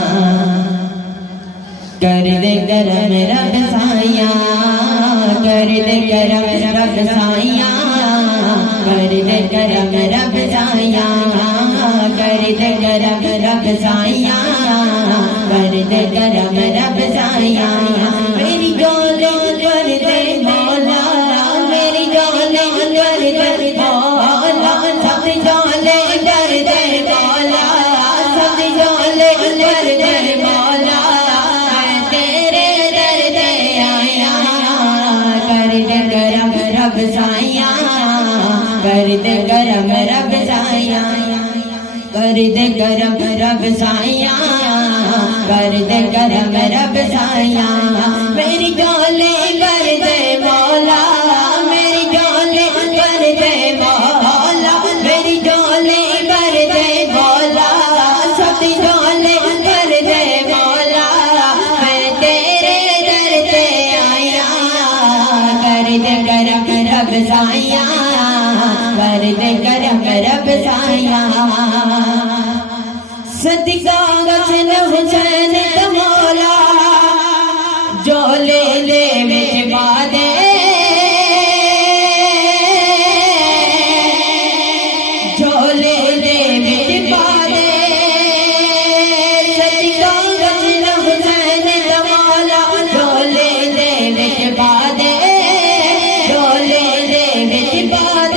कर दे करम रब साया, कर दे करम रब साया, कर दे करम रब साया, कर दे करम रब साया, कर दे करम रब साया। मेरी डोले कर दे मौला, मेरी डोले कर दे मौला, सब डोले कर दे मौला, सब डोले कर दे मौला, तेरे दर दे आया। कर दे करम रब साया, कर दे करम रब साया, कर दे करम रब साया, कर दे करम रब साया। मेरी डोले कर दे मौला, मेरी डोले कर दे मौला, मेरी डोले कर दे मौला, सब डोले कर दे मौला, मैं तेरे दर पे आया। कर दे करम रब साया, कर दे करम रब साया। सदका गसन हुसैन दा मौला, जो ले ले मिटवा दे, जो ले ले मिटवा दे। सदका गसन हुसैन दा मौला, जो ले ले मिटवा दे, जो ले ले मिटवा दे।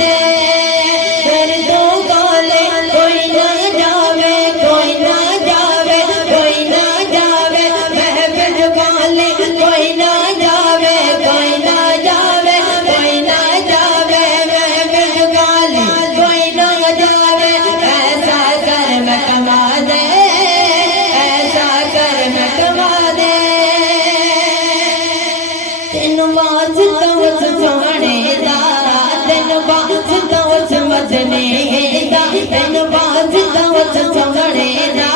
तेन बाज दावत सोने दा,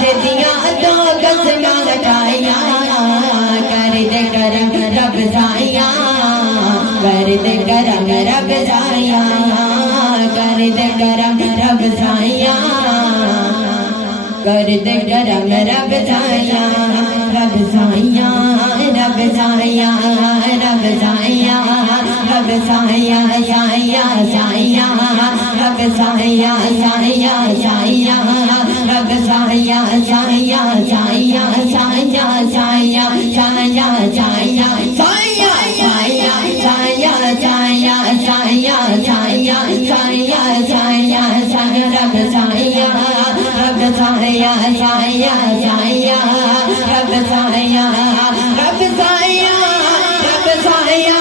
तेदियां दो गज़लां लगाइया। कर दे करम रब साया, कर दे करम रब साया, कर दे करम रब साया, कर दे करम रब साया। रब साया, रब साया, रब साया, रब साया, साया साया, रब साया साया साया, रब साया साया साया, साया साया साया साया, साया साया साया साया, साया साया साया साया, साया रब साया, रब साया साया साया, रब साया, रब साया, रब साया,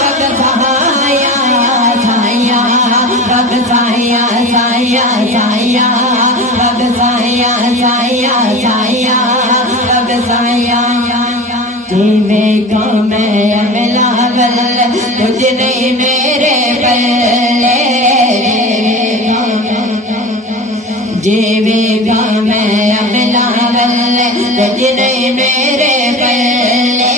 रब साया साया, रब साया साया साया, रब साया साया साया, रब साया। जिवे को मैं अमलावल, कुछ नहीं मेरे पल्ले, जिवे को मैं अमलावल, कुछ नहीं मेरे पल्ले,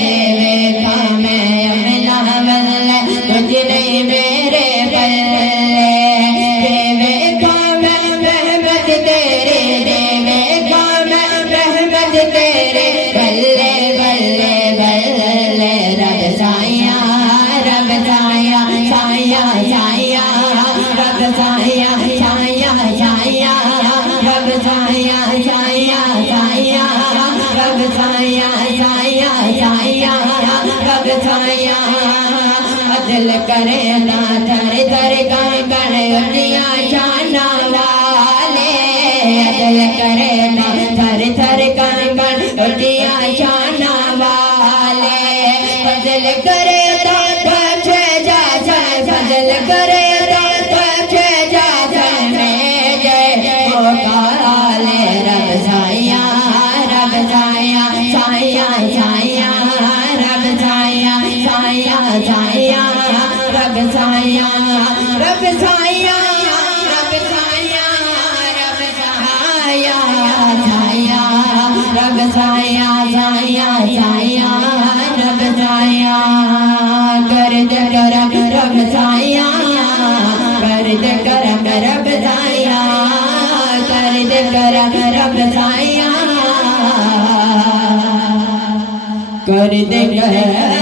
जिवे को मैं अमलावल, कुछ नहीं मेरे पल्ले। देवे को मैं रहमत तेरे, देवे को मैं रहमत तेरे, बल्ले बल्ले बल्ले। रब साया, रब साया साया साया, रब साया साया साया, रब साया साया साया, रब साया साया साया, रब साया। अदल करे ना दर दर कंगन उठिया शाना वाले, अदल करे ना दर दर कंगन उठिया शाना वाले। फजल करे तो बचे जा जाए, फजल करे तो बचे जा जाए, मेरे मोकाले। रब साया, रब साया साया साया, रब साया साया साया, रब साया, रब साया, रब साया, रब साया साया, रब साया साया साया, रब साया। कर दे करम रब साया, कर दे करम रब साया, कर दे करम रब साया। कर दे